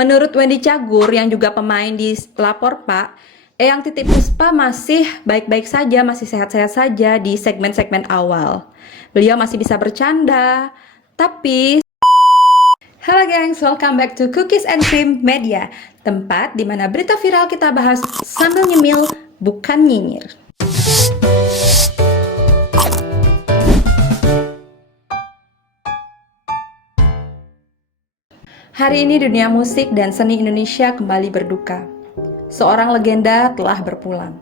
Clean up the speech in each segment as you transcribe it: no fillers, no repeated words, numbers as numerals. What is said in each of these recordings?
Menurut Wendy Cagur yang juga pemain di Lapor Pak, Eyang Titi Puspa masih baik-baik saja, masih sehat-sehat saja di segmen-segmen awal. Beliau masih bisa bercanda, tapi... Halo gengs, welcome back to Cookies and Cream Media, tempat di mana berita viral kita bahas sambil nyemil, bukan nyinyir. Hari ini dunia musik dan seni Indonesia kembali berduka. Seorang legenda telah berpulang.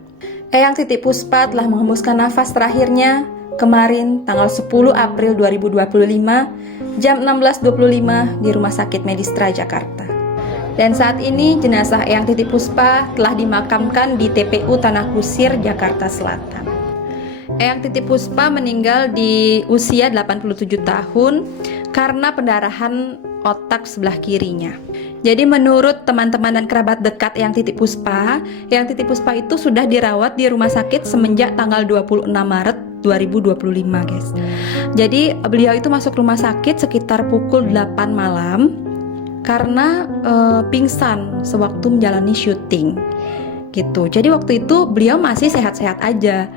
Eyang Titi Puspa telah menghembuskan nafas terakhirnya kemarin tanggal 10 April 2025 jam 16.25 di Rumah Sakit Medistra Jakarta. Dan saat ini jenazah Eyang Titi Puspa telah dimakamkan di TPU Tanah Kusir, Jakarta Selatan. Eyang Titi Puspa meninggal di usia 87 tahun karena pendarahan otak sebelah kirinya. Jadi menurut teman-teman dan kerabat dekat Eyang Titi Puspa itu sudah dirawat di rumah sakit semenjak tanggal 26 Maret 2025 guys. Jadi beliau itu masuk rumah sakit sekitar pukul 8 malam karena pingsan sewaktu menjalani syuting gitu. Jadi waktu itu beliau masih sehat-sehat aja,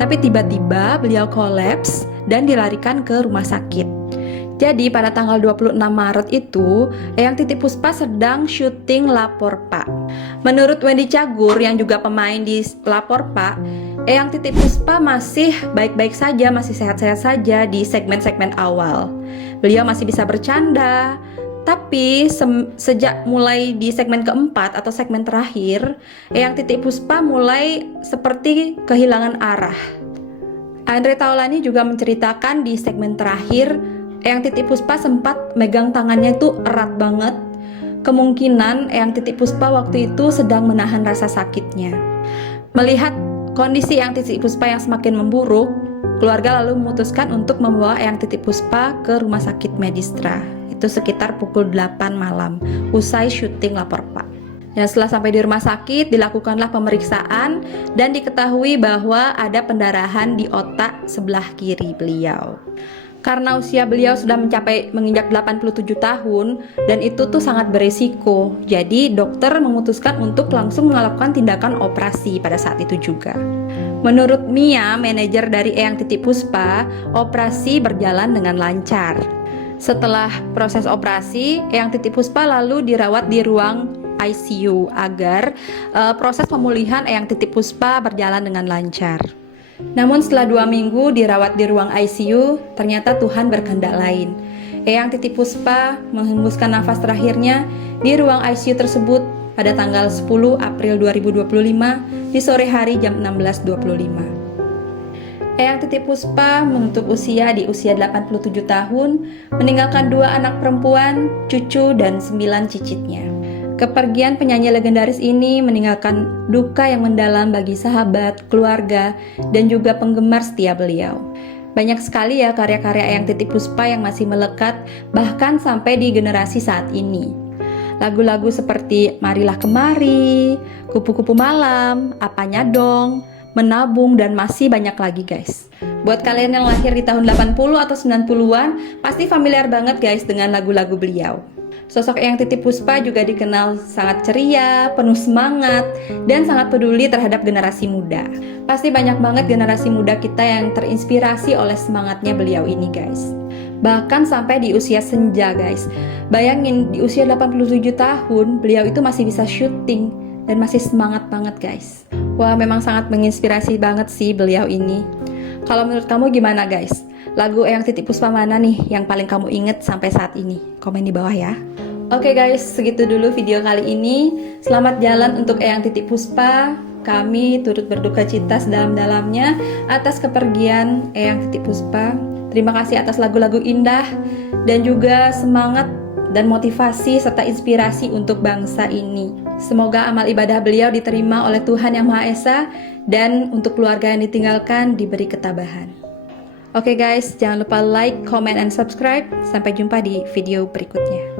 tapi tiba-tiba beliau kolaps dan dilarikan ke rumah sakit. Jadi pada tanggal 26 Maret itu, Eyang Titi Puspa sedang syuting Lapor Pak. Menurut Wendy Cagur yang juga pemain di Lapor Pak, Eyang Titi Puspa masih baik-baik saja, masih sehat-sehat saja di segmen-segmen awal. Beliau masih bisa bercanda, tapi sejak mulai di segmen keempat atau segmen terakhir, Eyang Titi Puspa mulai seperti kehilangan arah. Andre Taulany juga menceritakan di segmen terakhir, Eyang Titi Puspa sempat megang tangannya itu erat banget. Kemungkinan Eyang Titi Puspa waktu itu sedang menahan rasa sakitnya. Melihat kondisi Eyang Titi Puspa yang semakin memburuk, keluarga lalu memutuskan untuk membawa Eyang Titi Puspa ke Rumah Sakit Medistra. Itu sekitar pukul 8 malam, usai syuting Lapor Pak. Dan setelah sampai di rumah sakit, dilakukanlah pemeriksaan dan diketahui bahwa ada pendarahan di otak sebelah kiri beliau. Karena usia beliau sudah menginjak 87 tahun dan itu tuh sangat beresiko. Jadi dokter memutuskan untuk langsung melakukan tindakan operasi pada saat itu juga. Menurut Mia, manajer dari Eyang Titi Puspa, operasi berjalan dengan lancar. Setelah proses operasi, Eyang Titi Puspa lalu dirawat di ruang ICU agar proses pemulihan Eyang Titi Puspa berjalan dengan lancar. Namun setelah 2 minggu dirawat di ruang ICU, ternyata Tuhan berkehendak lain. Eyang Titi Puspa menghembuskan nafas terakhirnya di ruang ICU tersebut pada tanggal 10 April 2025 di sore hari jam 16.25. Eyang Titi Puspa menutup usia di usia 87 tahun, meninggalkan 2 anak perempuan, cucu, dan 9 cicitnya. Kepergian penyanyi legendaris ini meninggalkan duka yang mendalam bagi sahabat, keluarga, dan juga penggemar setia beliau. Banyak sekali ya karya-karya Eyang Titi Puspa yang masih melekat bahkan sampai di generasi saat ini. Lagu-lagu seperti Marilah Kemari, Kupu-Kupu Malam, Apanya Dong, Menabung, dan masih banyak lagi guys. Buat kalian yang lahir di tahun 80 atau 90-an, pasti familiar banget guys dengan lagu-lagu beliau. Sosok Eyang Titi Puspa juga dikenal sangat ceria, penuh semangat, dan sangat peduli terhadap generasi muda. Pasti banyak banget generasi muda kita yang terinspirasi oleh semangatnya beliau ini guys. Bahkan sampai di usia senja guys. Bayangin di usia 87 tahun, beliau itu masih bisa syuting dan masih semangat banget guys. Wah, memang sangat menginspirasi banget sih beliau ini. Kalau menurut kamu gimana guys? Lagu Eyang Titi Puspa mana nih yang paling kamu inget sampai saat ini? Komen di bawah ya. Oke guys, segitu dulu video kali ini. Selamat jalan untuk Eyang Titi Puspa. Kami turut berduka cita sedalam-dalamnya atas kepergian Eyang Titi Puspa. Terima kasih atas lagu-lagu indah dan juga semangat dan motivasi serta inspirasi untuk bangsa ini. Semoga amal ibadah beliau diterima oleh Tuhan Yang Maha Esa dan untuk keluarga yang ditinggalkan diberi ketabahan. Oke guys, jangan lupa like, comment, and subscribe. Sampai jumpa di video berikutnya.